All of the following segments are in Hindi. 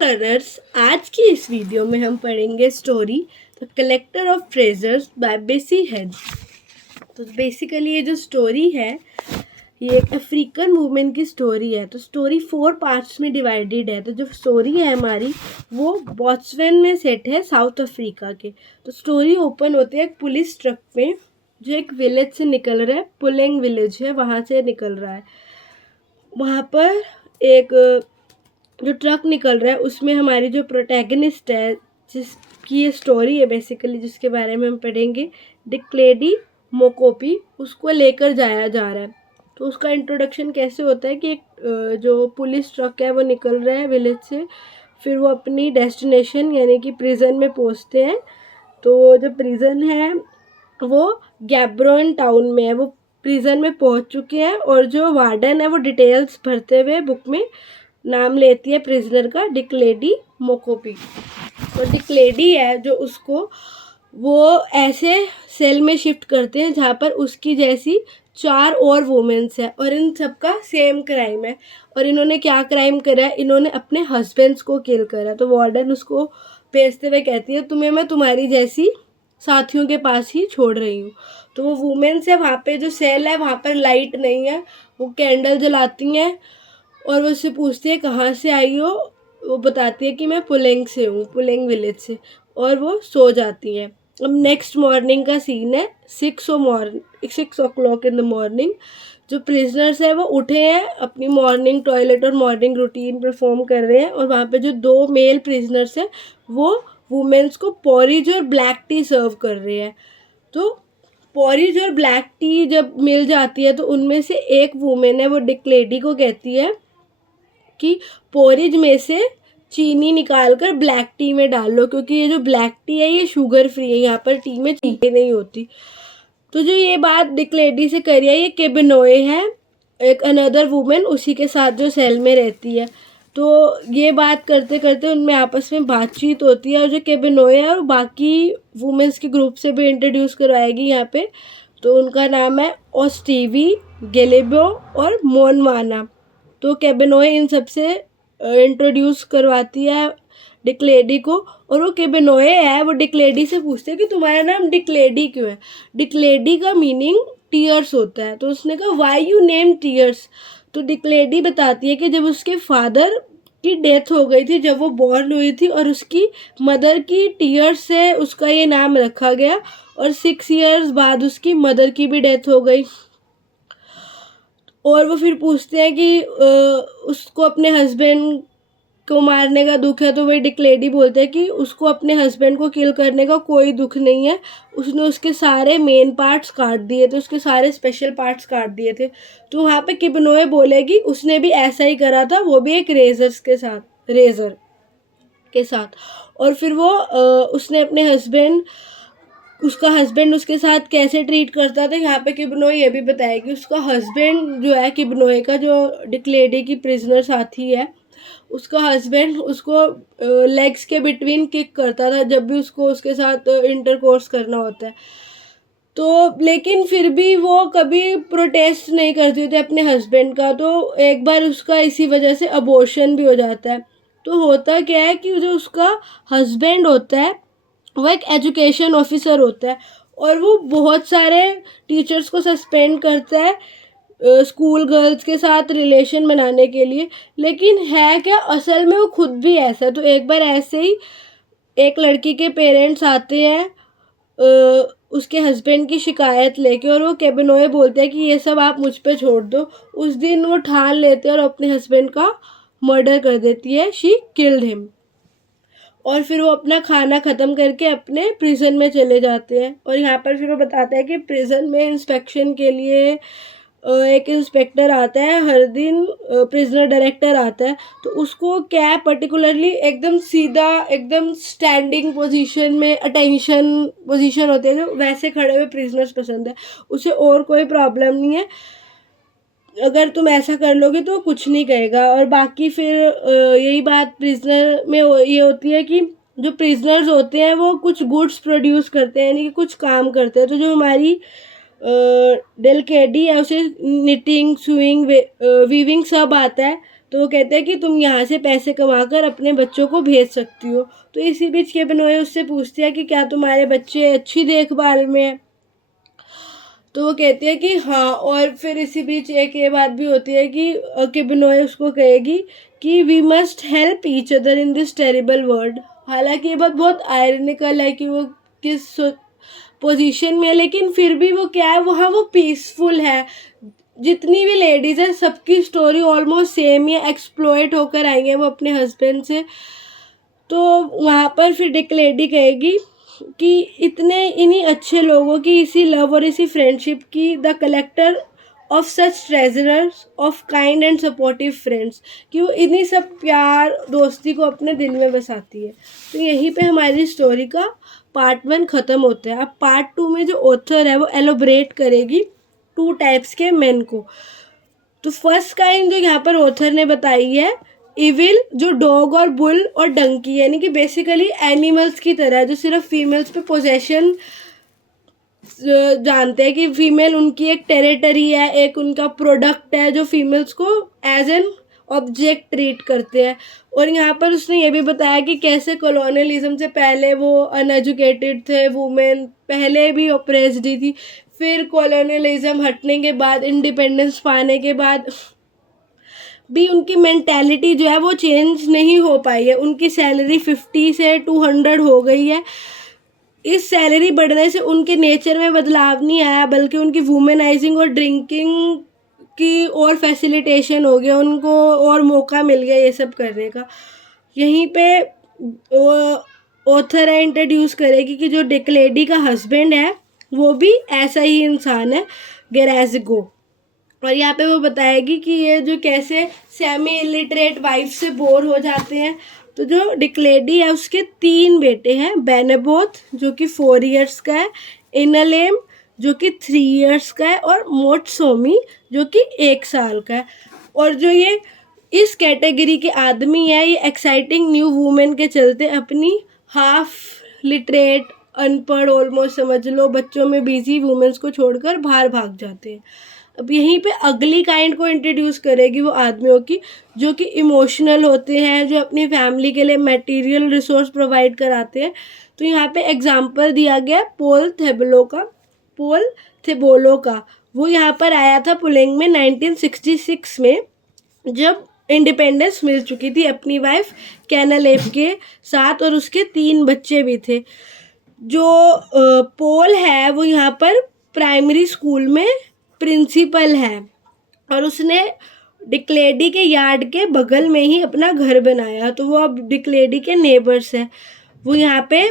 लर्नर्स, आज की इस वीडियो में हम पढ़ेंगे story the collector of treasures by Bessie Head. तो बेसिकली ये जो स्टोरी है ये एक अफ्रीकन वुमेन की स्टोरी है। तो स्टोरी 4 पार्ट्स में डिवाइडेड है। तो जो स्टोरी है हमारी वो बोत्सवाना में सेट है, साउथ अफ्रीका के। तो स्टोरी ओपन होती है एक पुलिस ट्रक में जो एक विलेज से निकल रहा है, पुलेंग विलेज है, वहाँ से निकल रहा है। वहाँ पर एक जो ट्रक निकल रहा है उसमें हमारी जो प्रोटैगनिस्ट है, जिसकी ये स्टोरी है बेसिकली, जिसके बारे में हम पढ़ेंगे, डिक्लेडी मोकोपी, उसको लेकर जाया जा रहा है। तो उसका इंट्रोडक्शन कैसे होता है कि एक जो पुलिस ट्रक है वो निकल रहा है विलेज से, फिर वो अपनी डेस्टिनेशन यानी कि प्रिजन में पहुंचते हैं। तो जो प्रिजन है वो गैब्रोन टाउन में है। वो प्रिजन में पहुंच चुके हैं और जो वार्डन है वो डिटेल्स भरते हुए बुक में नाम लेती है प्रिजनर का, डिक्लेडी मोकोपी। तो डिक्लेडी है जो उसको वो ऐसे सेल में शिफ्ट करते हैं जहाँ पर उसकी जैसी 4 और वुमेन्स हैं और इन सबका सेम क्राइम है। और इन्होंने क्या क्राइम करा है, इन्होंने अपने हस्बैंड्स को किल करा। तो वार्डन उसको भेजते हुए कहती है तुम्हें मैं तुम्हारी जैसी साथियों के पास ही छोड़ रही हूँ। तो वो वुमेन्स है, वहाँ पे जो सेल है वहाँ पर लाइट नहीं है, वो कैंडल जलाती हैं और वो उससे पूछती है कहाँ से आई हो। वो बताती है कि मैं पुलेंग से हूँ, पुलेंग विलेज से, और वो सो जाती हैं। अब नेक्स्ट मॉर्निंग का सीन है, 6 o'clock इन द मॉर्निंग। जो प्रिजनर्स है वो उठे हैं, अपनी मॉर्निंग टॉयलेट और मॉर्निंग रूटीन परफॉर्म कर रहे हैं, और वहाँ पे जो 2 मेल प्रिजनर्स हैं वो वुमेन्स को पॉरिज और ब्लैक टी सर्व कर रहे हैं। तो पॉरिज और ब्लैक टी जब मिल जाती है तो उनमें से एक वुमेन है वो डिक्लेडी को कहती है कि पोरिज में से चीनी निकाल कर ब्लैक टी में डाल लो, क्योंकि ये जो ब्लैक टी है ये शुगर फ्री है, यहाँ पर टी में चीनी नहीं होती। तो जो ये बात डिक्लेडी से करी है ये केबेनोए है, एक अनदर वुमेन उसी के साथ जो सेल में रहती है। तो ये बात करते करते उनमें आपस में बातचीत होती है और जो केबेनोए है और बाकी वुमेन्स के ग्रुप से भी इंट्रोड्यूस करवाएगी यहाँ पे। तो उनका नाम है ओस्टीवी, गेलेबो और मोनवाना। तो केबेनोए इन सबसे इंट्रोड्यूस करवाती है डिक्लेडी को, और वो केबेनोए है वो डिक्लेडी से पूछते हैं कि तुम्हारा नाम डिक्लेडी क्यों है। डिक्लेडी का मीनिंग टीयर्स होता है। तो उसने कहा वाई यू नेम टीयर्स। तो डिक्लेडी बताती है कि जब उसके फादर की डेथ हो गई थी, जब वो बॉर्न हुई थी, और उसकी मदर की टीयर्स से उसका ये नाम रखा गया, और 6 years बाद उसकी मदर की भी डेथ हो गई। और वो फिर पूछते हैं कि उसको अपने हस्बैंड को मारने का दुख है। तो वही डिक्लेडी बोलते हैं कि उसको अपने हस्बैंड को किल करने का कोई दुख नहीं है, उसने उसके सारे मेन पार्ट्स काट दिए थे, उसके सारे स्पेशल पार्ट्स काट दिए थे। तो वहाँ पे केबेनोए बोलेगी उसने भी ऐसा ही करा था, वो भी एक रेजर के साथ। और फिर वो उसने अपने उसका हस्बैंड उसके साथ कैसे ट्रीट करता था, यहाँ पे केबेनोए ये भी बताएगी। उसका हस्बैंड जो है, केबेनोए का जो डिक्लेडी की प्रिजनर साथी है, उसका हस्बैंड उसको लेग्स के बिटवीन किक करता था जब भी उसको उसके साथ इंटरकोर्स करना होता है। तो लेकिन फिर भी वो कभी प्रोटेस्ट नहीं करती थी अपने हस्बैंड का। तो एक बार उसका इसी वजह से अबॉर्शन भी हो जाता है। तो होता क्या है कि जो उसका हस्बैंड होता है वो एक एजुकेशन ऑफिसर होता है, और वो बहुत सारे टीचर्स को सस्पेंड करता है स्कूल गर्ल्स के साथ रिलेशन बनाने के लिए। लेकिन है क्या, असल में वो खुद भी ऐसा है। तो एक बार ऐसे ही एक लड़की के पेरेंट्स आते हैं उसके हस्बैंड की शिकायत लेके, और वो केबेनोए बोलते हैं कि ये सब आप मुझ पे छोड़ दो। उस दिन वो ठान लेते हैं और अपने हस्बैंड का मर्डर कर देती है, शी किल्ड हिम। और फिर वो अपना खाना ख़त्म करके अपने प्रिजन में चले जाते हैं। और यहाँ पर फिर वो बताता है कि प्रिजन में इंस्पेक्शन के लिए एक इंस्पेक्टर आता है हर दिन, प्रिजनर डायरेक्टर आता है। तो उसको क्या है, पर्टिकुलरली एकदम सीधा, एकदम स्टैंडिंग पोजीशन में अटेंशन पोजीशन होती है, जो वैसे खड़े हुए प्रिजनर्स पसंद है, उसे और कोई प्रॉब्लम नहीं है। अगर तुम ऐसा कर लोगे तो कुछ नहीं कहेगा। और बाकी फिर यही बात प्रिजनर में ये होती है कि जो प्रिजनर्स होते हैं वो कुछ गुड्स प्रोड्यूस करते हैं, यानी कि कुछ काम करते हैं। तो जो हमारी डेलकेडी है उसे निटिंग, सुइंग, वीविंग सब आता है। तो वो कहते हैं कि तुम यहाँ से पैसे कमाकर अपने बच्चों को भेज सकती हो। तो इसी बीच के बिनोए उससे पूछती है कि क्या तुम्हारे बच्चे अच्छी देखभाल में है? तो वो कहती है कि हाँ। और फिर इसी बीच एक ये बात भी होती है कि किबिनोय उसको कहेगी कि we must help each other in this terrible world. हालांकि ये बात बहुत आयरनिकल है कि वो किस पोजीशन में है, लेकिन फिर भी वो क्या है, वहाँ वो पीसफुल है। जितनी भी लेडीज़ है सबकी स्टोरी ऑलमोस्ट सेम ही है, एक्सप्लॉइट होकर आई है वो अपने हस्बैंड से। तो वहाँ पर फिर डिक लेडी कहेगी कि इतने इन्हीं अच्छे लोगों की इसी लव और इसी फ्रेंडशिप की the collector of such treasurers of kind and supportive friends, कि वो इन्हीं सब प्यार दोस्ती को अपने दिल में बसाती है। तो यहीं पे हमारी स्टोरी का पार्ट 1 ख़त्म होता है। अब पार्ट 2 में जो ऑथर है वो एलोबरेट करेगी 2 टाइप्स के मेन को। तो फर्स्ट काइंड जो यहाँ पर ऑथर ने बताई है, इविल, जो डॉग और बुल और डंकी, यानी कि बेसिकली एनिमल्स की तरह, जो सिर्फ फीमेल्स पे पोजेशन जानते हैं कि फीमेल उनकी एक टेरिटरी है, एक उनका प्रोडक्ट है, जो फीमेल्स को एज एन ऑब्जेक्ट ट्रीट करते हैं। और यहाँ पर उसने ये भी बताया कि कैसे कॉलोनियलिज्म से पहले वो अनएजुकेटेड थे, वुमेन पहले भी ऑप्रेस्ड थी, फिर कॉलोनियलिज्म हटने के बाद, इंडिपेंडेंस पाने के बाद भी उनकी मेंटालिटी जो है वो चेंज नहीं हो पाई है। उनकी सैलरी 50 से 200 हो गई है। इस सैलरी बढ़ने से उनके नेचर में बदलाव नहीं आया, बल्कि उनकी वुमेनाइजिंग और ड्रिंकिंग की और फैसिलिटेशन हो गया, उनको और मौका मिल गया ये सब करने का। यहीं पे ऑथर है इंट्रोड्यूस करेगी कि जो डिक लेडी का हस्बैंड है वो भी ऐसा ही इंसान है, गैराज़गो। और यहाँ पे वो बताएगी कि ये जो कैसे सेमी इलिटरेट वाइफ से बोर हो जाते हैं। तो जो डिक लेडी है उसके 3 बेटे हैं, बेनेबोथ जो कि 4 इयर्स का है, इनालेम जो कि 3 इयर्स का है, और मोटसोमी जो कि 1 साल का है। और जो ये इस कैटेगरी के आदमी है, ये एक्साइटिंग न्यू वुमेन के चलते अपनी हाफ लिटरेट, अनपढ़ ऑलमोस्ट समझ लो, बच्चों में बिजी वुमेन्स को छोड़कर बाहर भाग जाते हैं। अब यहीं पे अगली काइंड को इंट्रोड्यूस करेगी वो आदमियों की, जो कि इमोशनल होते हैं, जो अपनी फैमिली के लिए मटेरियल रिसोर्स प्रोवाइड कराते हैं। तो यहाँ पे एग्जांपल दिया गया पोल थेबोलो का। वो यहाँ पर आया था पुलिंग में 1966 में, जब इंडिपेंडेंस मिल चुकी थी अपनी वाइफ कैनालेफ के साथ, और उसके 3 बच्चे भी थे। जो पोल है वो यहाँ पर प्राइमरी स्कूल में प्रिंसिपल है, और उसने डिक लेडी के यार्ड के बगल में ही अपना घर बनाया। तो वो अब डिक लेडी के नेबर्स है। वो यहाँ पे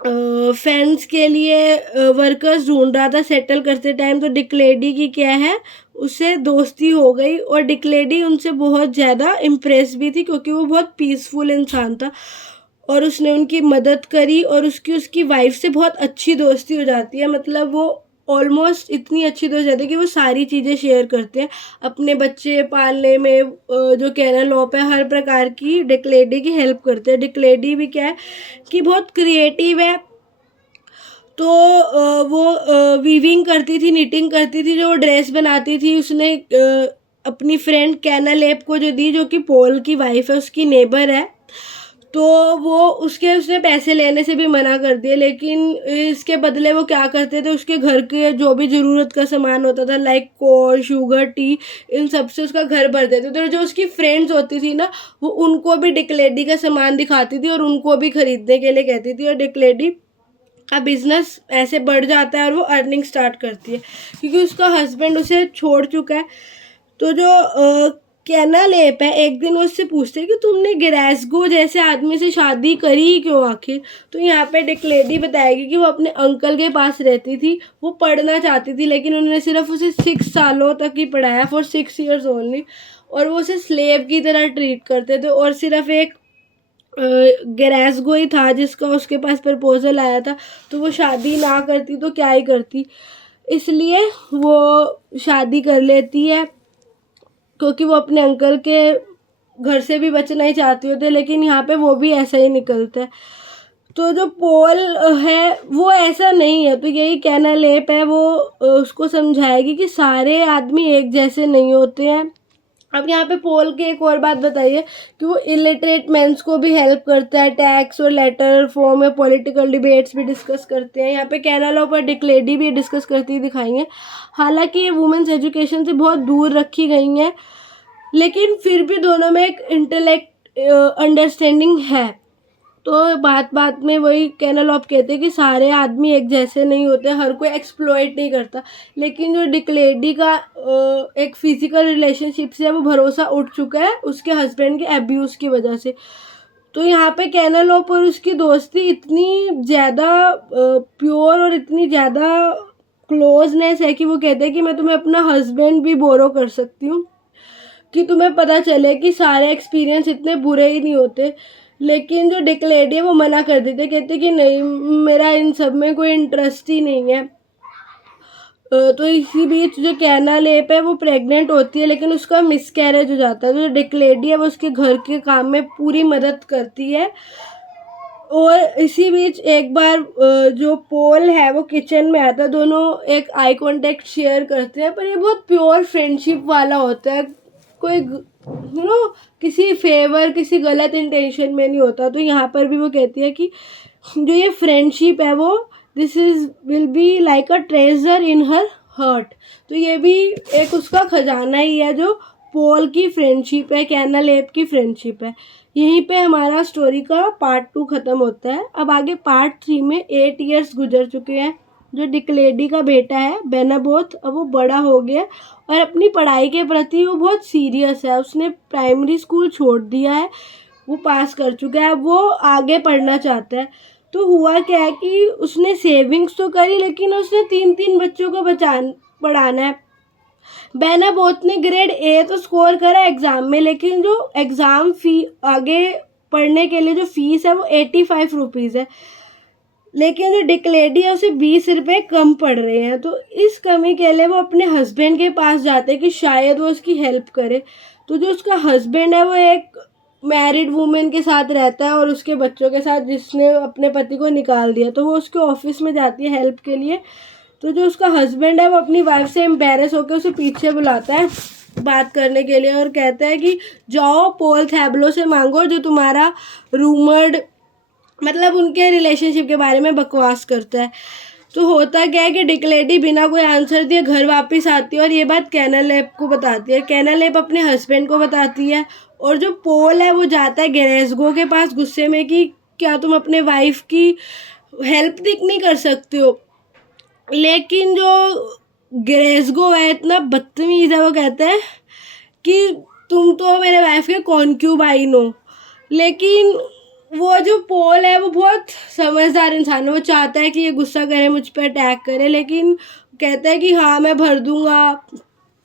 फेंस के लिए वर्कर्स ढूंढ रहा था सेटल करते टाइम। तो डिक लेडी की क्या है, उससे दोस्ती हो गई, और डिक लेडी उनसे बहुत ज़्यादा इम्प्रेस भी थी, क्योंकि वो बहुत पीसफुल इंसान था, और उसने उनकी मदद करी, और उसकी वाइफ से बहुत अच्छी दोस्ती हो जाती है। मतलब वो ऑलमोस्ट इतनी अच्छी दोस्त जाती है कि वो सारी चीज़ें शेयर करते हैं, अपने बच्चे पालने में जो कैनालॉप है, हर प्रकार की डिक लेडी की हेल्प करते हैं। डिक लेडी भी क्या है कि बहुत क्रिएटिव है। तो वो वीविंग करती थी, निटिंग करती थी, जो ड्रेस बनाती थी उसने अपनी फ्रेंड कैनालेप को जो दी, जो कि पोल की वाइफ है, उसकी नेबर है। तो वो उसने पैसे लेने से भी मना कर दिया, लेकिन इसके बदले वो क्या करते थे, उसके घर के जो भी ज़रूरत का सामान होता था, लाइक कोल, शुगर, टी, इन सब से उसका घर भर देते थे। और जो उसकी फ्रेंड्स होती थी ना, वो उनको भी डिक लेडी का सामान दिखाती थी और उनको भी खरीदने के लिए कहती थी, और डिक लेडी का बिजनेस ऐसे बढ़ जाता है और वो अर्निंग स्टार्ट करती है, क्योंकि उसका हस्बैंड उसे छोड़ चुका है। तो जो कैनालेप है, एक दिन उससे पूछते हैं कि तुमने गैराज़गो जैसे आदमी से शादी करी क्यों आखिर। तो यहाँ पे डिक लेडी बताएगी कि वो अपने अंकल के पास रहती थी, वो पढ़ना चाहती थी, लेकिन उन्होंने सिर्फ उसे 6 सालों तक ही पढ़ाया, फॉर 6 ईयर्स ओनली, और वो उसे स्लेव की तरह ट्रीट करते थे। और सिर्फ एक गैराज़गो ही था जिसका उसके पास प्रपोजल आया था, तो वो शादी ना करती तो क्या ही करती, इसलिए वो शादी कर लेती है, क्योंकि वो अपने अंकल के घर से भी बचना ही चाहती होते। लेकिन यहाँ पे वो भी ऐसा ही निकलता है। तो जो पोल है वो ऐसा नहीं है। तो यही कैनालेप है, वो उसको समझाएगी कि सारे आदमी एक जैसे नहीं होते हैं, अब यहाँ पे पोल की एक और बात बताइए कि वो इलिटरेट मेंस को भी हेल्प करता है, टैक्स और लेटर फॉर्म में पॉलिटिकल डिबेट्स भी डिस्कस करते हैं। यहाँ पे कैनाल पर डिक लेडी भी डिस्कस करती हुई दिखाई है। हालांकि ये वुमेन्स एजुकेशन से बहुत दूर रखी गई हैं, लेकिन फिर भी दोनों में एक इंटेलेक्ट अंडरस्टैंडिंग है। तो बात बात में वही कैनालॉप कहते हैं कि सारे आदमी एक जैसे नहीं होते, हर कोई एक्सप्लॉइट नहीं करता। लेकिन जो डिक्लेडी का एक फिजिकल रिलेशनशिप से वो भरोसा उठ चुका है उसके हस्बैंड के अब्यूज़ की वजह से। तो यहाँ पे कैनालॉप और उसकी दोस्ती इतनी ज़्यादा प्योर और इतनी ज़्यादा क्लोजनेस है कि वो कहते हैं कि मैं तुम्हें अपना हस्बैंड भी बोरो कर सकती हूँ, कि तुम्हें पता चले कि सारे एक्सपीरियंस इतने बुरे ही नहीं होते। लेकिन जो डिक्लेडी है वो मना कर देते, कहते कि नहीं, मेरा इन सब में कोई इंटरेस्ट ही नहीं है। तो इसी बीच जो कैनालेप है वो प्रेग्नेंट होती है, लेकिन उसका मिसकैरेज हो जाता है। तो जो डिक्लेडी है वो उसके घर के काम में पूरी मदद करती है। और इसी बीच एक बार जो पोल है वो किचन में आता है, दोनों एक आई कांटेक्ट शेयर करते हैं, पर ये बहुत प्योर फ्रेंडशिप वाला होता है, कोई किसी फेवर किसी गलत इंटेंशन में नहीं होता। तो यहाँ पर भी वो कहती है कि जो ये फ्रेंडशिप है वो this is will be like a treasure in her heart. तो ये भी एक उसका खजाना ही है जो पोल की फ्रेंडशिप है, कैनालेप की फ्रेंडशिप है। यहीं पे हमारा स्टोरी का पार्ट 2 ख़त्म होता है। अब आगे पार्ट 3 में 8 इयर्स गुजर चुके हैं। जो डिक्लेडी का बेटा है बेनाबोथ, अब वो बड़ा हो गया और अपनी पढ़ाई के प्रति वो बहुत सीरियस है। उसने प्राइमरी स्कूल छोड़ दिया है, वो पास कर चुका है, अब वो आगे पढ़ना चाहता है। तो हुआ क्या है कि उसने सेविंग्स तो करी, लेकिन उसने 3 बच्चों को पढ़ाना है। बेनाबोथ ने ग्रेड ए तो स्कोर करा एग्ज़ाम में, लेकिन जो एग्ज़ाम फ़ी आगे पढ़ने के लिए जो फ़ीस है वो 85 रुपीज़ है, लेकिन जो डिक्लेडी है उसे 20 रुपये कम पड़ रहे हैं। तो इस कमी के लिए वो अपने हस्बैंड के पास जाते हैं कि शायद वो उसकी हेल्प करे। तो जो उसका हस्बैंड है वो एक मैरिड वूमेन के साथ रहता है और उसके बच्चों के साथ, जिसने अपने पति को निकाल दिया। तो वो उसके ऑफिस में जाती है हेल्प के लिए। तो जो उसका हस्बैंड है वो अपनी वाइफ से एम्बेरस होकर उसे पीछे बुलाता है बात करने के लिए और कहता है कि जाओ पोल थैबलो से मांगो जो तुम्हारा रूमर्ड, मतलब उनके रिलेशनशिप के बारे में बकवास करता है। तो होता क्या है कि डिक्लेडी बिना कोई आंसर दिए घर वापस आती है और ये बात कैनालेप को बताती है। कैनालेप अपने हस्बैंड को बताती है और जो पोल है वो जाता है ग्लेसगो के पास गुस्से में कि क्या तुम अपने वाइफ की हेल्प नहीं कर सकते हो। लेकिन जो ग्लेसगो है इतना बदतमीज़ है, वो कहता है कि तुम तो मेरे वाइफ के कॉन्क्यूबाइन हो। लेकिन वो जो पोल है वो बहुत समझदार इंसान है, वो चाहता है कि ये गुस्सा करे, मुझ पर अटैक करे, लेकिन कहता है कि हाँ मैं भर दूंगा।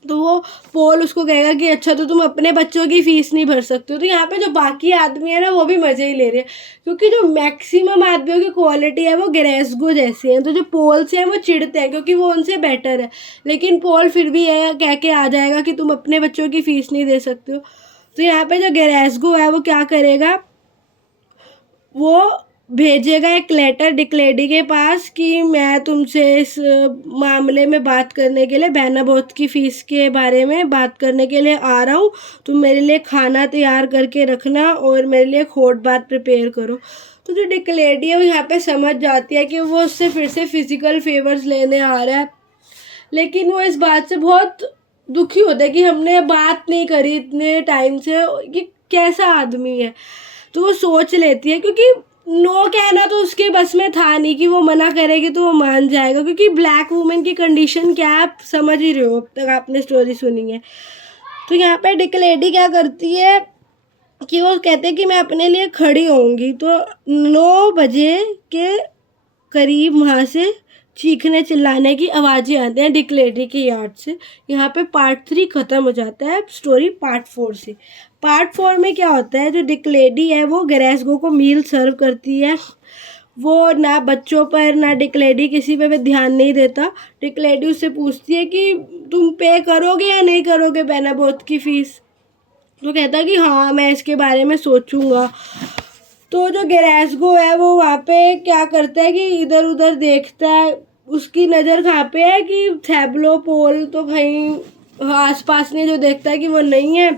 तो वो पोल उसको कहेगा कि अच्छा तो तुम अपने बच्चों की फ़ीस नहीं भर सकते हो। तो यहाँ पे जो बाकी आदमी है ना वो भी मज़े ही ले रहे हैं, क्योंकि जो मैक्सिमम आदमियों की क्वालिटी है वो ग्लेसगो जैसी है। तो जो पोल से हैं वो चिढ़ते हैं क्योंकि वो उनसे बेटर है, लेकिन पोल फिर भी यह कह के आ जाएगा कि तुम अपने बच्चों की फ़ीस नहीं दे सकते हो। तो यहाँ पे जो ग्लेसगो है वो क्या करेगा, वो भेजेगा एक लेटर डिक्लेडी के पास कि मैं तुमसे इस मामले में बात करने के लिए, बेनाबोथ की फ़ीस के बारे में बात करने के लिए आ रहा हूँ। तुम मेरे लिए खाना तैयार करके रखना और मेरे लिए खोट बात प्रिपेयर करो। तो जो डिक्लेडी है वो यहाँ पे समझ जाती है कि वो उससे फिर से फिज़िकल फेवर्स लेने आ रहा है, लेकिन वो इस बात से बहुत दुखी होता है कि हमने बात नहीं करी इतने टाइम से, कि कैसा आदमी है। तो वो सोच लेती है, क्योंकि नो कहना तो उसके बस में था नहीं कि वो मना करेगी तो वो मान जाएगा, क्योंकि ब्लैक वुमेन की कंडीशन क्या है आप समझ ही रहे हो, अब तक आपने स्टोरी सुनी है। तो यहाँ पे डिक्लेडी क्या करती है कि वो कहते हैं कि मैं अपने लिए खड़ी होंगी। तो 9 बजे के करीब वहाँ से चीखने चिल्लाने की आवाज़ें आती हैं डिक्लेडी की यार्ड से। यहाँ पे पार्ट 3 ख़त्म हो जाता है स्टोरी पार्ट 4 से। पार्ट 4 में क्या होता है, जो डिक्लेडी है वो ग्लेसगो को मील सर्व करती है। वो ना बच्चों पर ना डिक्लेडी किसी पे भी ध्यान नहीं देता। डिक्लेडी उससे पूछती है कि तुम पे करोगे या नहीं करोगे बेनाबोथ की फ़ीस। तो कहता है कि हाँ मैं इसके बारे में सोचूंगा। तो जो ग्लेसगो है वो वहाँ पे क्या करता है कि इधर उधर देखता है, उसकी नज़र कहाँ पे है कि थैबलो पोल तो कहीं आसपास ने जो देखता है कि वो नहीं है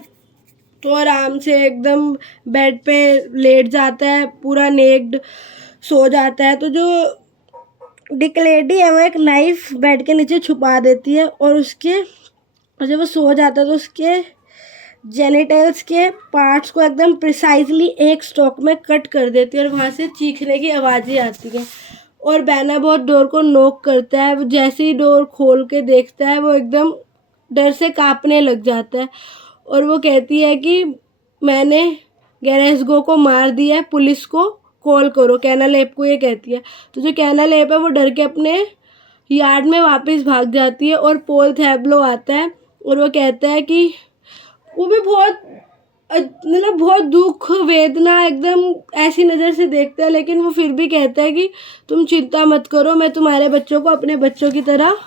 तो आराम से एकदम बेड पे लेट जाता है, पूरा नेक्ड सो जाता है। तो जो डिक लेडी है वो एक नाइफ बेड के नीचे छुपा देती है और जब वो सो जाता है तो उसके जेनिटल्स के पार्ट्स को एकदम प्रिसाइजली एक स्ट्रोक में कट कर देती है और वहाँ से चीखने की आवाज़ें आती है। और बैना बहुत डोर को नॉक करता है। वो जैसे ही डोर खोल के देखता है वो एकदम डर से कांपने लग जाता है और वो कहती है कि मैंने गैरेस्गो को मार दिया है, पुलिस को कॉल करो। कैनालेप को ये कहती है। तो जो कैनालेप है वो डर के अपने यार्ड में वापस भाग जाती है और पोल थैब्लो आता है और वो कहता है कि वो भी बहुत मतलब बहुत दुख वेदना एकदम ऐसी नज़र से देखता है, लेकिन वो फिर भी कहता है कि तुम चिंता मत करो, मैं तुम्हारे बच्चों को अपने बच्चों की तरह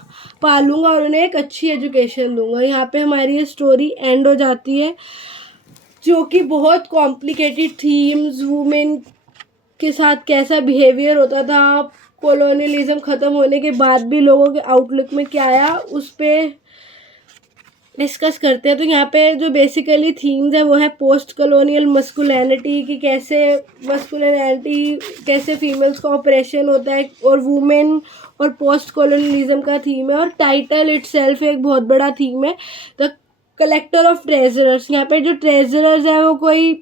पालूंगा और उन्हें एक अच्छी एजुकेशन दूंगा। यहाँ पे हमारी ये स्टोरी एंड हो जाती है, जो कि बहुत कॉम्प्लिकेटेड थीम्स, वुमेन के साथ कैसा बिहेवियर होता था, कॉलोनियलिज्म ख़त्म होने के बाद भी लोगों के आउटलुक में क्या आया, उस पर डिस्कस करते हैं। तो यहाँ पे जो बेसिकली थीम्स है वो है पोस्ट कॉलोनियल मस्कुलिनिटी, कि कैसे मस्कुलिनिटी, कैसे फीमेल्स का ऑपरेशन होता है, और वुमेन और पोस्ट कॉलोनियलिज्म का थीम है। और टाइटल इटसेल्फ एक बहुत बड़ा थीम है, द कलेक्टर ऑफ ट्रेजरर्स। यहाँ पे जो ट्रेजरर्स है वो कोई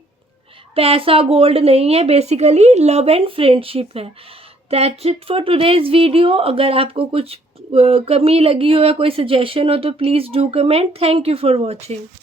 पैसा गोल्ड नहीं है, बेसिकली लव एंड फ्रेंडशिप है। That's it for today's video. अगर आपको कुछ कमी लगी हो या कोई सजेशन हो तो please do comment. Thank you for watching.